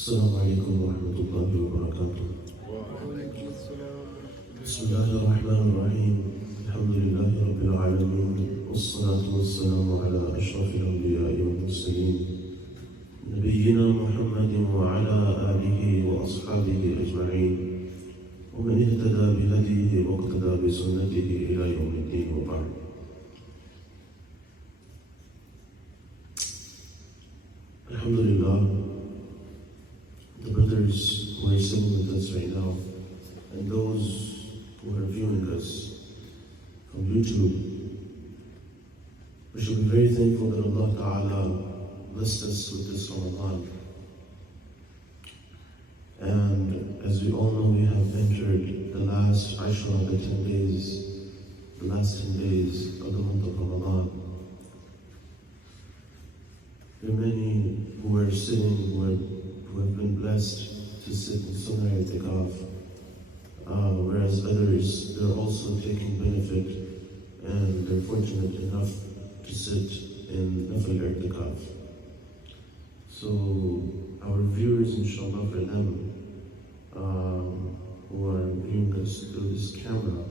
السلام عليكم ورحمة الله وبركاته. وعليكم السلام. بسم الله الرحمن الرحيم. الحمد لله رب العالمين، والصلاة والسلام على أشرف الأنبياء والمرسلين نبينا محمد وعلى آله وأصحابه أجمعين، ومن اهتدى بهديه واقتدى بسنته إلى يوم الدين، وبعد. Alhamdulillah, the brothers who are sitting with us right now, and those who are viewing us from YouTube, we should be very thankful that Allah Ta'ala blessed us with this Ramadan. And as we all know, we have entered the last Ashra, the 10 days, the last 10 days of the month of Ramadan. There are many who are sitting, who have been blessed to sit in Sunnah Itekaf, whereas others, they're also taking benefit and they're fortunate enough to sit in Nafil Itekaf. So our viewers, inshallah, for them who are viewing us through this camera,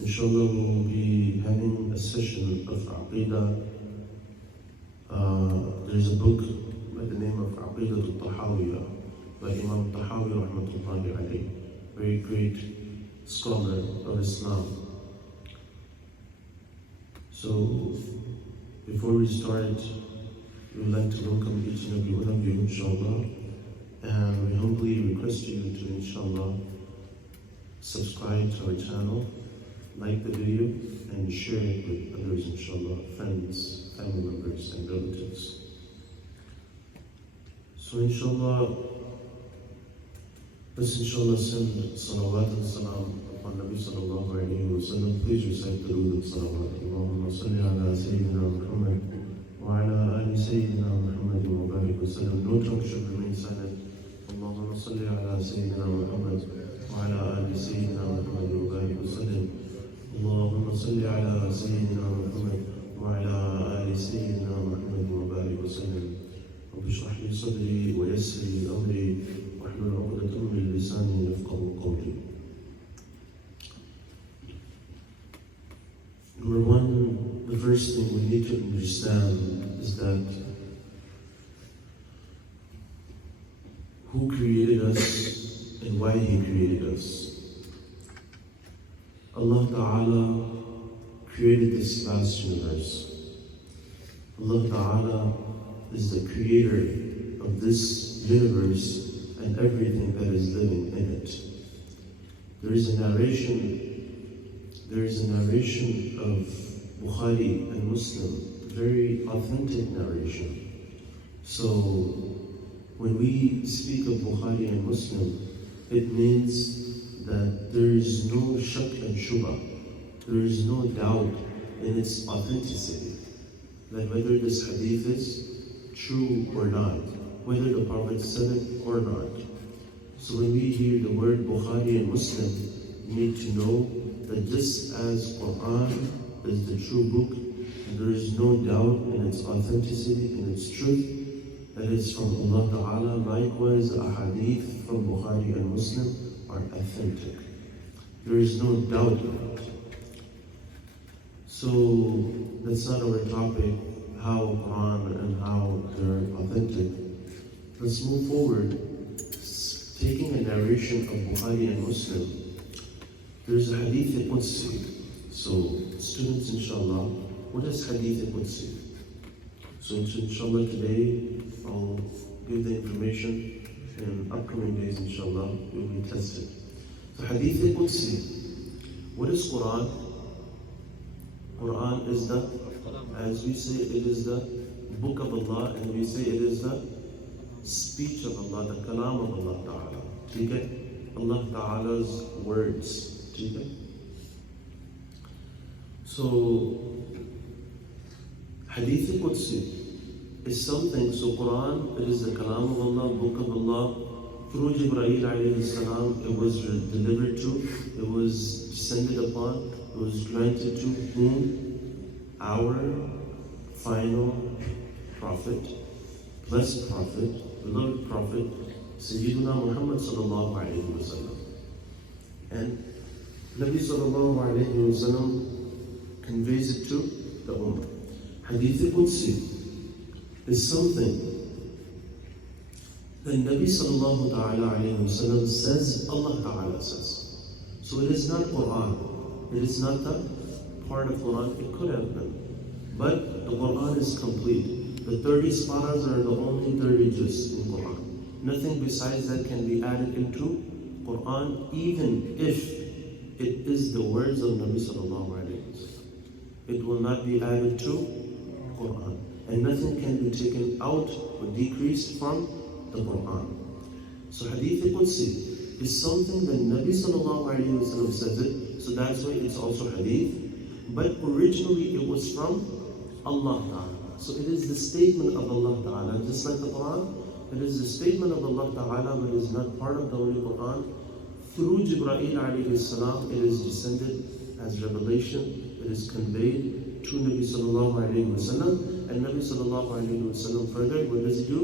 inshallah, we will be having a session of Aqeedah. There's a book by the name of Aqeedah At-Tahawiyyah by Imam Tahawi rahmatullahi alayhi, very great scholar of Islam. So before we start, we would like to welcome each and every one of you, inshallah, and we humbly request you to, inshallah, subscribe to our channel, like the video, and share it with others, inshallah, friends, family members, and relatives. So inshallah, let's inshallah send salawat and salam upon Nabi sallallahu alayhi wa sallam. Please recite the rule of salawat. Allahumma salli ala Sayyidina Muhammad wa ala ali Sayyidina Muhammad wa barik wa sallam. No tongue should remain silent. Allahumma salli ala Sayyidina Muhammad wa ala ali Sayyidina Muhammad wa barik wa sallam. Allahumma salli ala Sayyidina Muhammad wa ala ali Sayyidina Muhammad wa barik wa sallam. رب اشرح لي صدري ويسر لي امري واحلل عقدة من لساني يفقهوا قولي. Number one, the first thing we need to understand is that who created us and why He created us. Allah Ta'ala created this vast universe. Allah Ta'ala is the creator of this universe and everything that is living in it. There is a narration of Bukhari and Muslim, very authentic narration. So when we speak of Bukhari and Muslim, it means that there is no shak and shubha, there is no doubt in its authenticity, that whether this hadith is true or not, whether the Prophet said it or not. So when we hear the word Bukhari and Muslim, we need to know that just as Quran is the true book, and there is no doubt in its authenticity and its truth, that it's from Allah Ta'ala, likewise the ahadith from Bukhari and Muslim are authentic. There is no doubt in it. So that's not our topic, how Quran and how they're authentic. Let's move forward. Taking a narration of Bukhari and Muslim, there's a Hadith Qudsi. So students, inshallah, what is Hadith Qudsi? So inshallah today I'll give the information, and upcoming days inshallah we'll be tested. So Hadith Qudsi, what is Quran? Quran is the, as we say, it is the book of Allah, and we say it is the speech of Allah, the kalam of Allah Ta'ala. Okay? Allah Ta'ala's words. Okay? So, Hadith Qudsi is something, so Quran, it is the kalam of Allah, book of Allah. Through Jibreel alayhi salam, it was delivered to, it was descended upon, it was granted to whom? Our final prophet, blessed Prophet, beloved Prophet, Sayyidina Muhammad sallallahu alayhi wa sallam. And Nabi sallallahu alayhi wa sallam conveys it to the Ummah. Hadith Qudsi is something that Nabi sallallahu ta'ala alayhi wa sallam says, Allah ta'ala says. So it is not Quran. It is not the part of Quran. It could have been. But the Quran is complete. The 30 paras are the only 30 juz in Quran. Nothing besides that can be added into Quran, even if it is the words of Nabi sallallahu alayhi wa sallam. It will not be added to Quran. And nothing can be taken out or decreased from the Quran. So Hadith Qudsi is something that Nabi sallallahu alayhi wa sallam says it, so that's why it's also Hadith. But originally it was from Allah Ta'ala. So it is the statement of Allah Ta'ala. Just like the Quran, it is the statement of Allah Ta'ala, but it is not part of the Holy Quran. Through Jibreel alayhi salam, it is descended as revelation. It is conveyed to Nabi sallallahu alayhi wa sallam. And Nabi sallallahu alayhi wa sallam further, what does he do?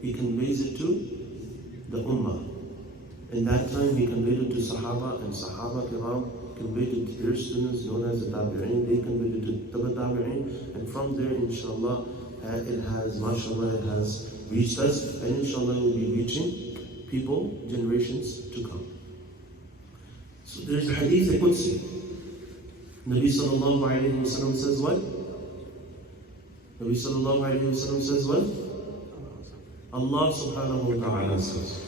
He conveys it to the Ummah. In that time, he conveyed it to Sahaba, and Sahaba Kiram conveyed it to their students known as the Tabi'in. They conveyed it to Taba Tabi'in, and from there, inshallah, it has, mashallah, it has reached us, and inshallah, it will be reaching people, generations to come. So there's a Hadith Qudsi. Nabi sallallahu alayhi wa sallam says what? Nabi sallallahu alayhi wa sallam says what? Allah subhanahu wa ta'ala says.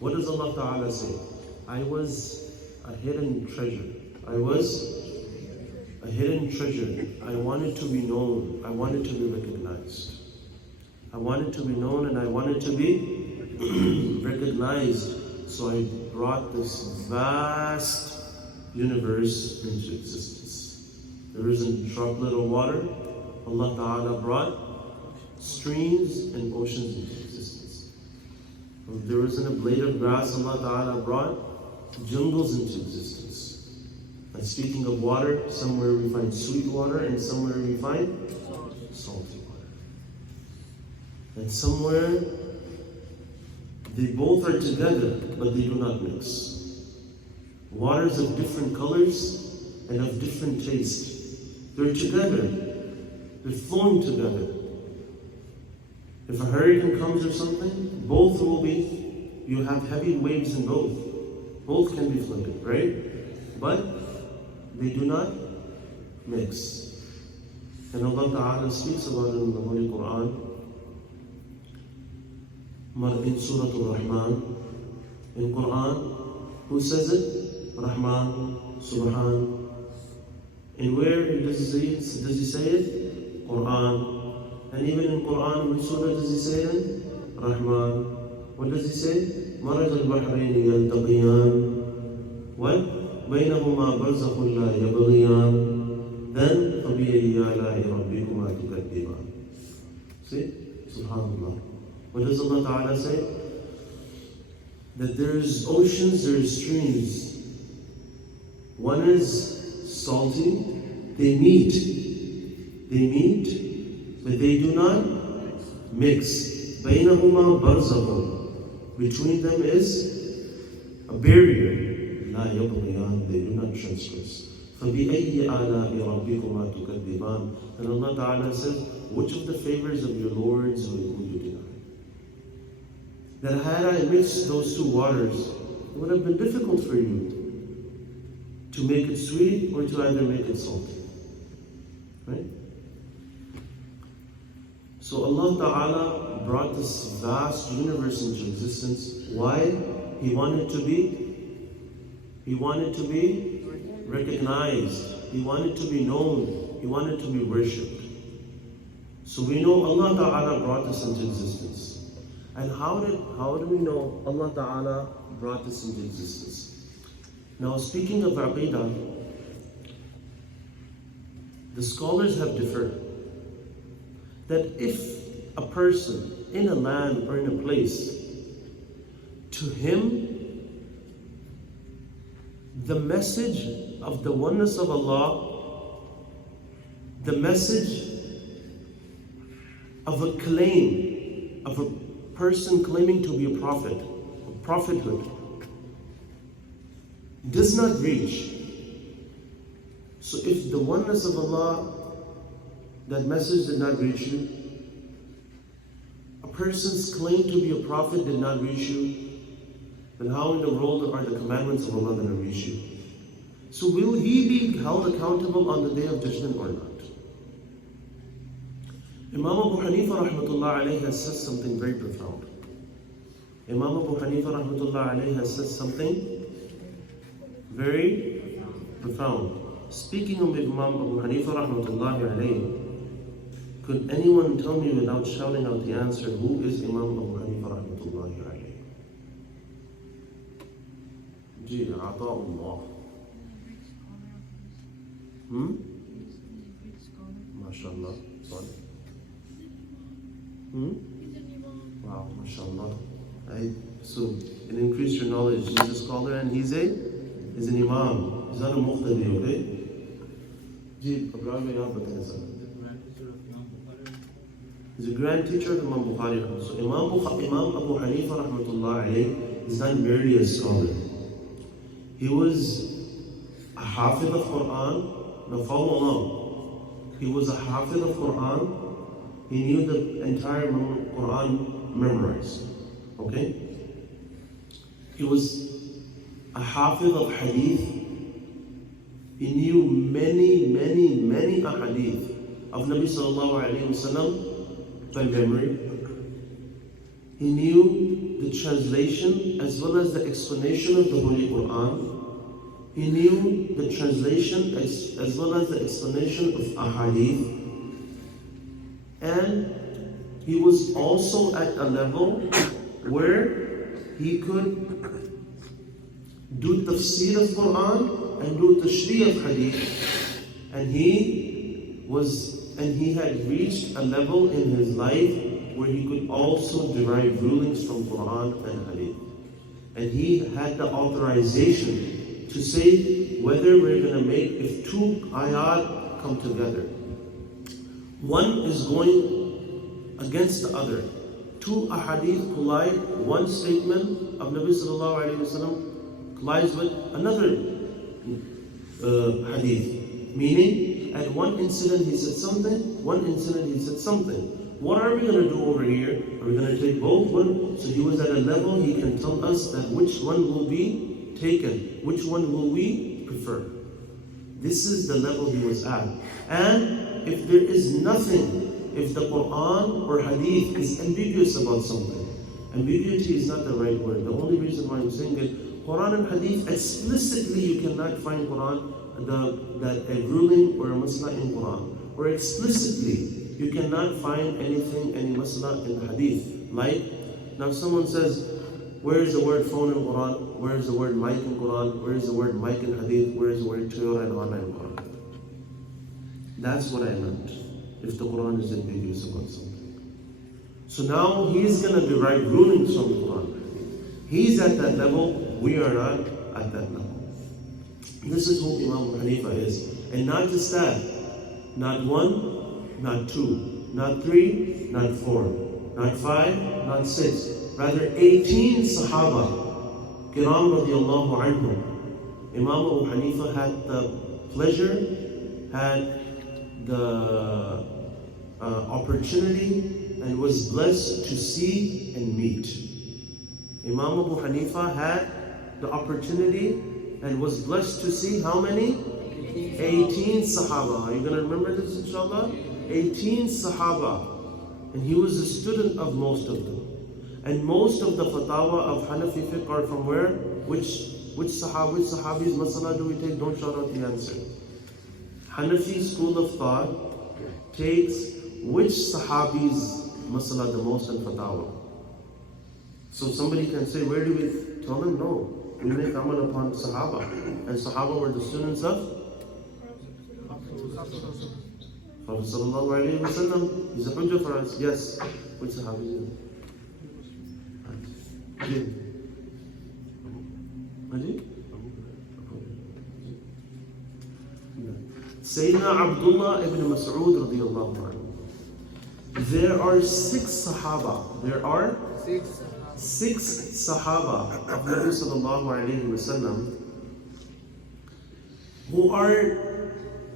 What does Allah ta'ala say? I was a hidden treasure. I was a hidden treasure. I wanted to be known. I wanted to be recognized. I wanted to be known and I wanted to be recognized. So I brought this vast universe into existence. There isn't a droplet of water. Allah Ta'ala brought streams and oceans into existence. If there isn't a blade of grass, Allah Ta'ala brought jungles into existence. And speaking of water, somewhere we find sweet water and somewhere we find salty water. And somewhere they both are together, but they do not mix. Waters of different colors and of different taste. They're together. They're flowing together. If a hurricane comes or something, both will be, you have heavy waves in both. Both can be flooded, right? But they do not mix. And Allah Ta'ala speaks about it in the Holy Quran. In Surah Al-Rahman. In Quran, who says it? Rahman, Subhan. And where does he say it? Quran. And even in Quran, which surah does he say it? Rahman. What does he say? مرج البحرين يلتقيان. What? بينهما برزخ لا يبغيان. Then فبأي آلاء ربكما تكذبان. See? Subhanallah. What does Allah Ta'ala say? That there's oceans, there's streams. One is salty. They meet, but they do not mix. بينهما برزخ. Between them is a barrier. لا يبغيان. They do not transgress. فبأي آلاء ربكما تكذبان. And Allah Ta'ala says, which of the favors of your Lords will you deny? That had I mixed those two waters, it would have been difficult for you to make it sweet or to either make it salty. Right? So Allah Ta'ala brought this vast universe into existence. Why? He wanted to be recognized. He wanted to be known. He wanted to be worshipped. So we know Allah Ta'ala brought this into existence. And how do we know Allah Ta'ala brought this into existence? Now, speaking of Aqeedah, the scholars have differed that if a person in a land or in a place, to him, the message of the oneness of Allah, the message of a claim of a person claiming to be a prophet, or prophethood, does not reach. So if the oneness of Allah, that message did not reach you, a person's claim to be a prophet did not reach you, then how in the world are the commandments of Allah going to reach you? So will he be held accountable on the Day of Judgment or not? Imam Abu Hanifa rahmatullah alayhi has said something very profound. Imam Abu Hanifa rahmatullah alayhi has said something very profound. Speaking of Imam Abu Hanifa rahmatullah alayhi, could anyone tell me without shouting out the answer, who is Imam Abu Hanifa rahmatullah alayhi? Ji, Ata'ullah. MashaAllah. Sorry. Wow, mashallah. So, it increased your knowledge. He's a scholar and he's an imam. He's not a muqtadi, okay? Ji, he's a grand teacher of Imam Bukhari. So, Imam Abu Hanifa rahmatullah alayhi is not merely a scholar. He was a hafiz of Quran. Now follow along. He was a hafiz of Quran. He knew the entire Quran memorized. Okay? He was a hafiz of hadith. He knew many ahadith of Nabi sallallahu alayhi wasallam by memory. He knew the translation as well as the explanation of the Holy Quran. He knew the translation as well as the explanation of ahadith. And he was also at a level where he could do tafsir of Quran and do tashri of hadith. And he had reached a level in his life where he could also derive rulings from Quran and hadith. And he had the authorization to say whether we're going to make, if two ayat come together, one is going against the other. Two ahadith collide, one statement of Nabi sallallahu alayhi wasallam collides with another hadith. Meaning, at one incident he said something, one incident he said something. What are we going to do over here? Are we going to take both? So he was at a level he can tell us that which one will be taken, which one will we prefer. This is the level he was at. And if there is nothing, if the Quran or Hadith is ambiguous about something, ambiguity is not the right word. The only reason why I'm saying it, Quran and Hadith, explicitly you cannot find Quran, that a ruling or a masla in Quran. Or explicitly, you cannot find anything, any masla in Hadith. Like, now someone says, where is the word phone in Quran? Where is the word mic in Quran? Where is the word mic in Hadith? Where is the word Toyota and Honda in Quran? That's what I meant. If the Quran is ambiguous about something. So now he's going to derive rulings from the Quran. He's at that level. We are not at that level. This is who Imam Hanifa is. And not just that. Not one, not two, not three, not four, not five, not six. Rather 18 Sahaba, Kiram radiallahu anhum. Imam Abu Hanifa had the pleasure, had the opportunity, and was blessed to see and meet. Imam Abu Hanifa had the opportunity and was blessed to see how many? 18 Sahaba. Are you going to remember this inshallah? 18 Sahaba. And he was a student of most of them. And most of the fatwa of Hanafi fiqh are from where? Which sahabis masala do we take? Don't shout out the answer. Hanafi school of thought takes which sahabis masala the most in fatwa. So somebody can say, where do we tell them? No. We make amal upon Sahaba. And Sahaba were the students of Prophet sallallahu alayhi wa sallam. He's a hujjah for us. Yes. Which Sahabi is it? Sayyidina Abdullah ibn Mas'ud radiyallahu anhu. There are 6 Sahaba. There are Six. 6 Sahaba of Nabi sallallahu alayhi wasallam who are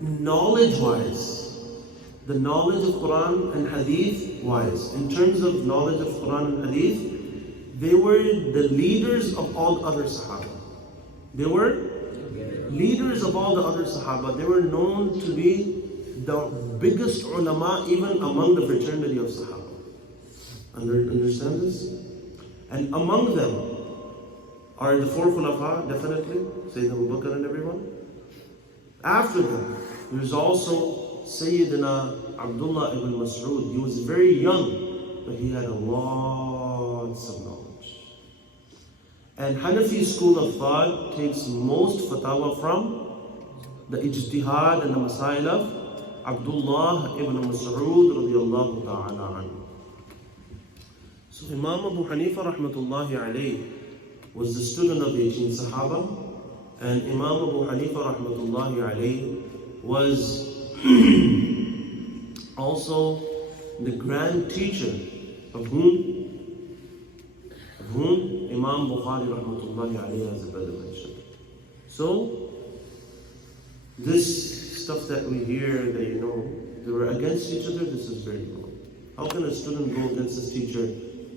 knowledge-wise, the knowledge of Quran and Hadith-wise. In terms of knowledge of Quran and Hadith, they were the leaders of all other Sahaba. They were leaders of all the other Sahaba. They were known to be the biggest ulama even among the fraternity of Sahaba. Understand this? And among them are the 4 Khulafa, definitely, Sayyidina Abu Bakr and everyone. After them, there's also Sayyidina Abdullah ibn Mas'ud. He was very young, but he had lots of knowledge. And Hanafi school of thought takes most fatwa from the ijtihad and the masail of Abdullah ibn Mas'ud radiyallahu ta'ala anhu. So Imam Abu Hanifa rahmatullahi alayhi was the student of the 18 Sahaba, and Imam Abu Hanifa rahmatullahi alayhi was also the grand teacher of whom Imam Bukhari rahmatullahi alayhi has a better mention. So this stuff that we hear that they were against each other, this is very wrong. How can a student go against his teacher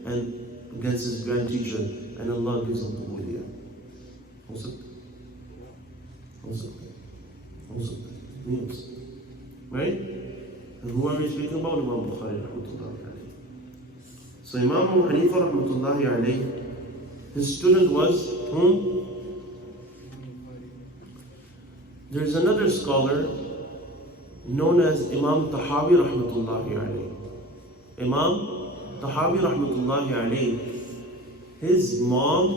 and against his grand teacher and Allah gives him Tahawiyyah? Right? And who are we speaking about? Imam Bukhari rahmatullahi alayhi. So Imam Abu Hanifa rahmatullahi alayhi, his student was whom? There's another scholar known as Imam Tahawi rahmatullahi alayhi. Imam Tahawi rahmatullahi alayhi, his mom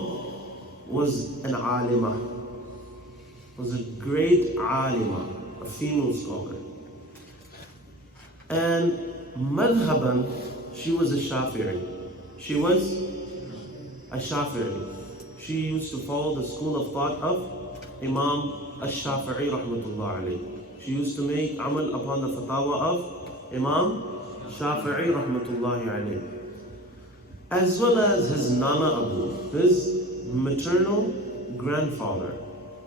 was an alima, was a great alima, a female scholar. And madhaban, she was a Shafi'i. She was a Shafi'i. She used to follow the school of thought of Imam Ash-Shafi'i rahmatullah alayhi. She used to make amal upon the fatwa of Imam Shafi'i rahmatullahi alayhi. As well as his Nana Abu, his maternal grandfather,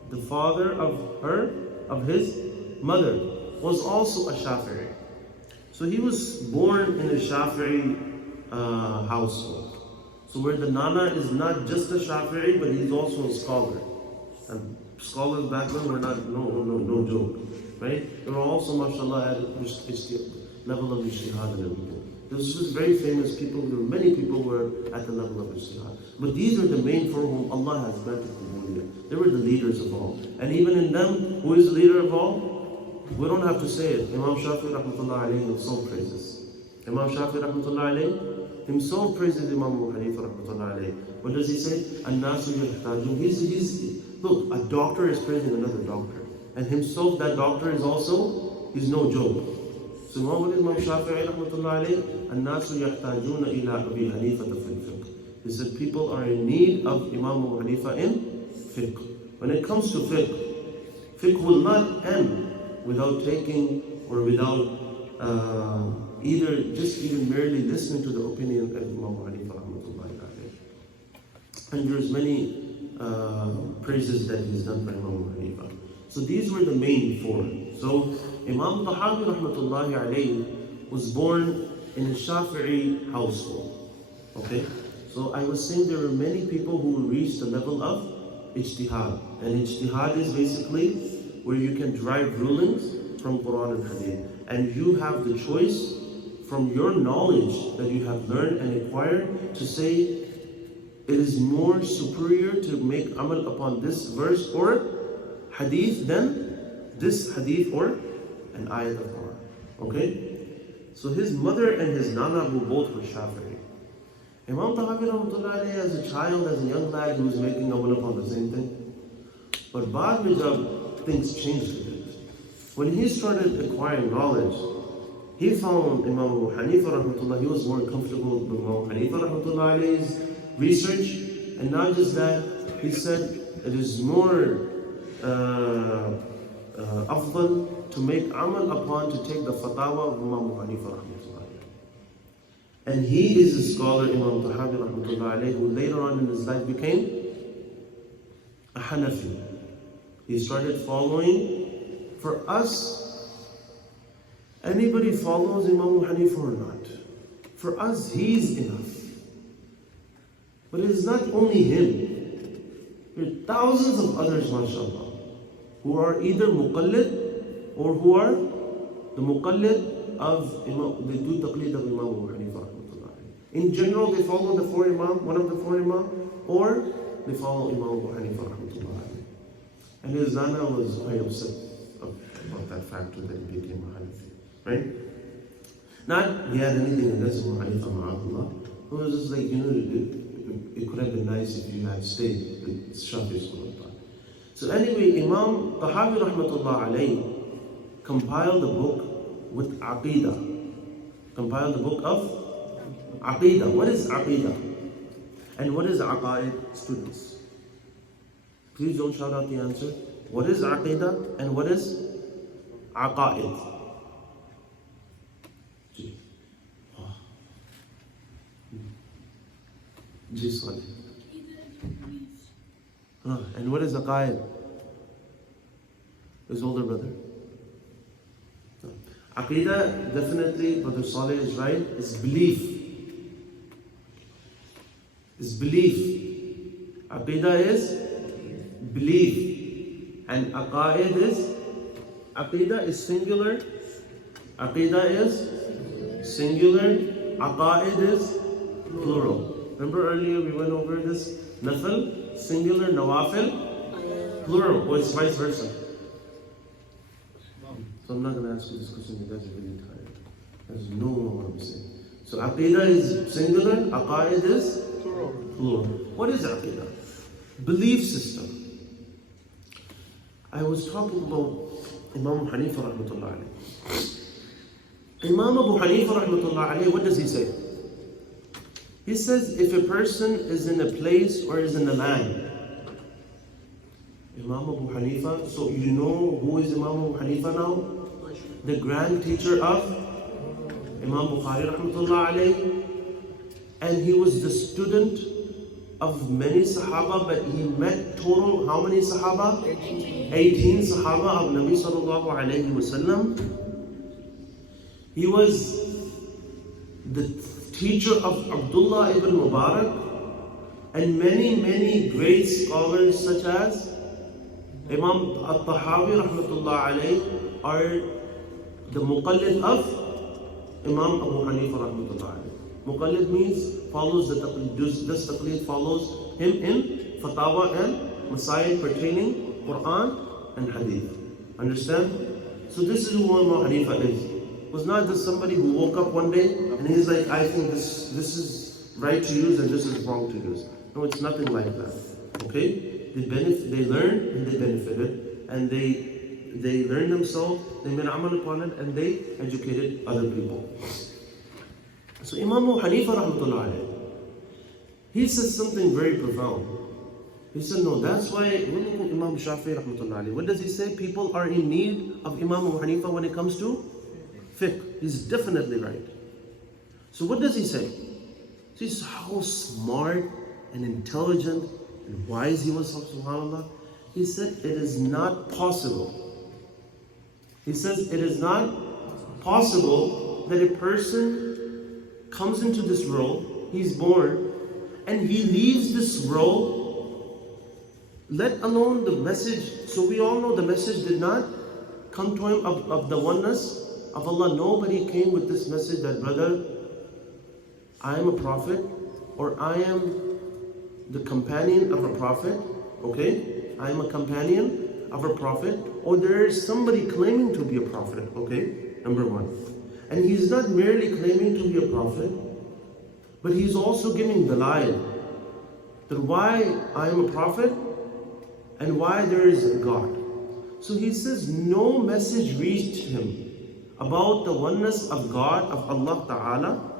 the father of his mother, was also a Shafi'i. So he was born in a Shafi'i household. So where the Nana is not just a Shafi'i, but he's also a scholar. And scholars back then were not, no joke, right? They were also, mashallah, at level of ijtihad and everything. This was very famous people. There were many people who were at the level of ijtihad. But these are the main for whom Allah has granted Tahawiyyah. They were the leaders of all. And even in them, who is the leader of all? We don't have to say it. Imam Shafi'i rahmatullah alayhi himself praises. Imam Shafi'i rahmatullah alayhi himself praises Imam Abu Hanifa rahmatullah alayhi. What does he say? An-nasu yahtajun. Look, a doctor is praising another doctor. And himself, that doctor is also, he's no joke. So Imam Shafi'i rahmatullah alayhi, An-nasu yahtajuna ila Abi Hanifa fil fiqh. He said people are in need of Imam Abu Hanifa in fiqh. When it comes to fiqh will not end without taking or without even merely listening to the opinion of Imam Hanifa rahmatullahi alayhi. And there's many praises that he's done by Imam Hanifa. So these were the main 4. So Imam Tahawi rahmatullahi alayhi was born in a Shafi'i household. Okay? So I was saying there were many people who reached the level of ijtihad. And ijtihad is basically where you can derive rulings from Quran and Hadith. And you have the choice from your knowledge that you have learned and acquired to say it is more superior to make amal upon this verse or hadith than this hadith or an ayat of Quran. Okay? So his mother and his nana who both were Shafi'i. Imam Tahawi rahmatullahi alayhi as a child, as a young lad, he was making amal upon the same thing. But baad mein jab things changed a bit. When he started acquiring knowledge, he found Imam Abu Hanifa rahmatullah, he was more comfortable with Imam Hanifa rahmatullah alayhi's research. And not just that, he said it is more afdal to make amal upon, to take the fatwa of Imam Abu Hanifa rahmatullah. And he is a scholar, Imam Tahawi rahmatullah alayhi, who later on in his life became a Hanafi. He started following. For us, anybody follows Imam Hanifa or not, for us he's enough. But it is not only him. There are thousands of others, mashallah, who are either muqallid or who are the muqallid of Imam, they do taqlid of Imam Abu Hanifa. In general, they follow the four Imam, one of the four Imam, or they follow Imam Abu Hanifa. And his Nana was quite upset about that factor that he became a Hanafi. Right? Not he had anything against Abu Hanifa, ma'akullah. It was just like, it could have been nice if you had stayed with Shafi'i school of thought. So anyway, Imam Tahawi rahmatullah alayhi compiled a book with Aqeedah. Compiled the book of Aqeedah. What is Aqeedah? And what is Aqaid, students? Please don't shout out the answer. What is Aqeedah and what is Aqaid? And what is Aqaid? His older brother. Aqeedah, definitely, Brother Saleh is right, is belief. Is belief. Aqeedah is belief. And Aqaid is, Aqeedah is singular. Aqeedah is singular. Aqaid is plural. Remember earlier we went over this? Nafil, singular, nawafil, plural, or it's vice versa. So I'm not going to ask you this question, you guys are really tired. There's no more what I'm saying. So Aqeedah is singular, Aqaid is plural. What is Aqeedah? Belief system. I was talking about Imam Hanifa rahmatullah alayhi. Imam Abu Hanifa rahmatullah alayhi, what does he say? He says if a person is in a place or is in a land, Imam Abu Hanifa, so you know who is Imam Abu Hanifa now? The grand teacher of Imam Bukhari rahmatullah alayhi. And he was the student of many Sahaba, but he met total how many Sahaba? 18 Sahaba of Nabi sallallahu alayhi wasallam. He was the teacher of Abdullah ibn Mubarak and many great scholars such as Imam Tahawi rahmatullah alayhi are the muqallid of Imam Abu Hanifa rahmatullah alayhi. Muqallid means follows the taqlid. This taqlid follows him in fatwa and masail pertaining Quran and Hadith. Understand? So this is who Imam Hanifa is. Was not just somebody who woke up one day and he's like, I think this is right to use and this is wrong to use. No, it's nothing like that. Okay? They learned and they benefited, and they learned themselves, they made amal upon it, and they educated other people. So Imam Hanifa rahmatullah alayhi, he says something very profound. He said, no, that's why Imam Shafi'i rahmatullah alayhi, what does he say? People are in need of Imam Hanifa when it comes to fiqh. He's definitely right. So what does he say? See how smart and intelligent and wise he was, subhanAllah. He said, it is not possible. He says, it is not possible that a person comes into this world, he's born, and he leaves this world, let alone the message. So we all know the message did not come to him of the oneness of Allah. Nobody came with this message that, brother, I am a prophet, or I am the companion of a prophet, okay? I am a companion of a prophet, or there is somebody claiming to be a prophet, okay? Number one. And he's not merely claiming to be a prophet, but he's also giving dalail that why I am a prophet and why there is a God. So he says no message reached him about the oneness of God, of Allah Ta'ala,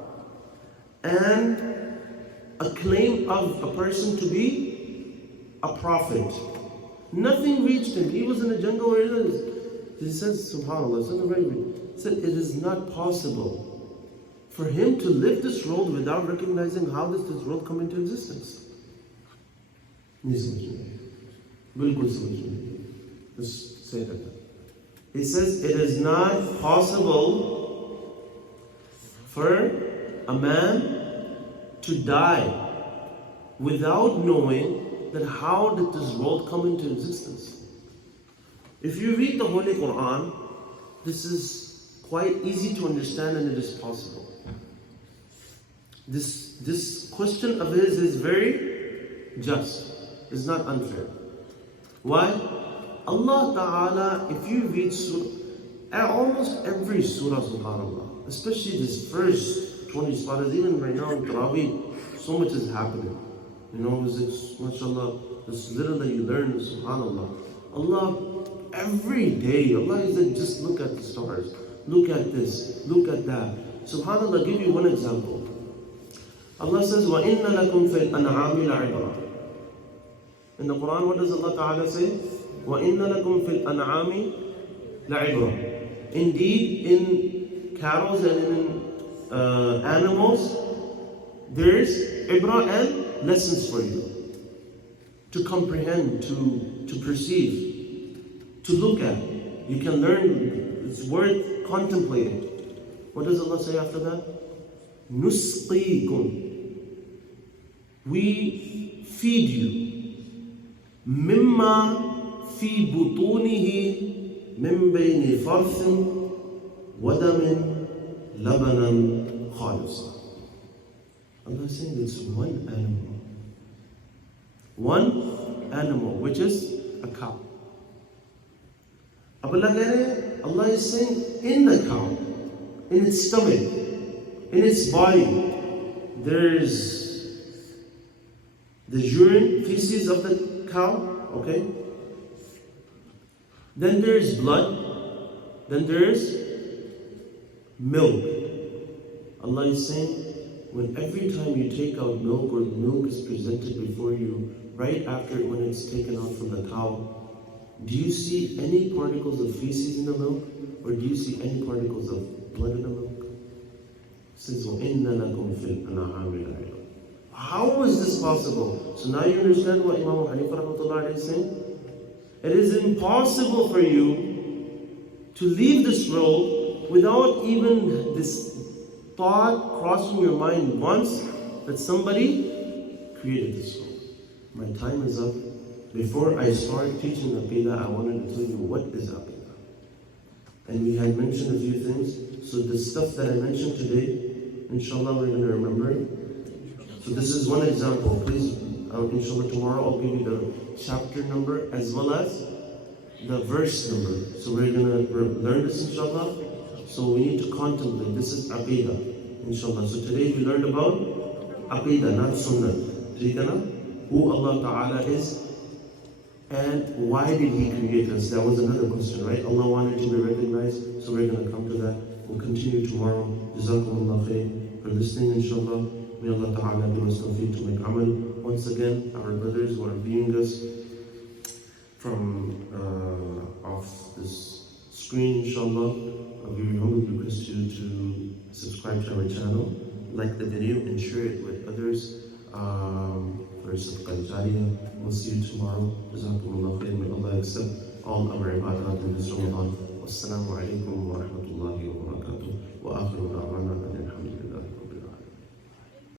and a claim of a person to be a prophet. Nothing reached him. He was in a jungle where he says, subhanAllah, he said it is not possible for him to live this world without recognizing how does this world come into existence. Just say that. He says, it is not possible for a man to die without knowing that how did this world come into existence. If you read the Holy Quran, this is quite easy to understand and it is possible. This question of his is very just. It's not unfair. Why? Allah Ta'ala, if you read surah, almost every surah, subhanAllah, especially this first 20 surahs, even right now in Tarawih, so much is happening. You know, it's mashallah, this little that you learn, subhanAllah. Allah, every day, Allah is like, just look at the stars, look at this, look at that. SubhanAllah, I'll give you one example. Allah says, وَإِنَّ لَكُمْ فِي الْأَنْعَامِ لَعِبْرَةً. In the Quran, what does Allah Ta'ala say? وَإِنَّ لَكُمْ فِي الْأَنْعَامِ لَعِبْرَةً. Indeed, in cattle and in animals, there's ibrah and lessons for you. To comprehend, to perceive, to look at. You can learn, it's worth contemplating. What does Allah say after that? نُسْقِيكُمْ. We feed you. مِمَّا فِي بُطُونِهِ مِنْ بَيْنِ فَرْثٍ وَدَمٍ لَبَنًا خَالِصًا. Allah is saying it's one animal. One animal, which is a cow. Allah is saying in the cow, in its stomach, in its body, there's the urine, feces of the cow, okay? Then there's blood, then there's milk. Allah is saying, when every time you take out milk or the milk is presented before you, right after when it's taken out from the cow, do you see any particles of feces in the milk? Or do you see any particles of blood in the milk? It says, وَإِنَّ لَكُمْ فِي الْأَنْعَامِ لَعِبْرَةً. How is this possible? So now you understand what Imam Hanifa is saying? It is impossible for you to leave this world without even this thought crossing your mind once that somebody created this world. My time is up. Before I start teaching Aqeedah, I wanted to tell you what is Aqeedah. And we had mentioned a few things. So the stuff that I mentioned today, inshallah, we're going to remember it. So this is one example. Please, inshallah, tomorrow I'll give you the chapter number as well as the verse number. So we're going to learn this, inshallah. So we need to contemplate. This is Aqeedah, inshallah. So today we learned about Aqeedah, not Sunnah. Who Allah Ta'ala is and why did He create us? That was another question, right? Allah wanted to be recognized, so we're going to come to that. We'll continue tomorrow. Jazakumullah khair for listening, inshallah. May Allah Ta'ala give us tawfiq to make amal. Once again, our brothers who are viewing us from off this screen, inshallah, we humbly request you to subscribe to our channel, like the video, and share it with others. For Sadaqah Jariyah. We'll see you tomorrow. Jazakumullah khair. May Allah accept all our ibadat in this Ramadan. Wassalamu alaikum wa rahmatullahi wa barakatuh. Wa akhiru da'wana.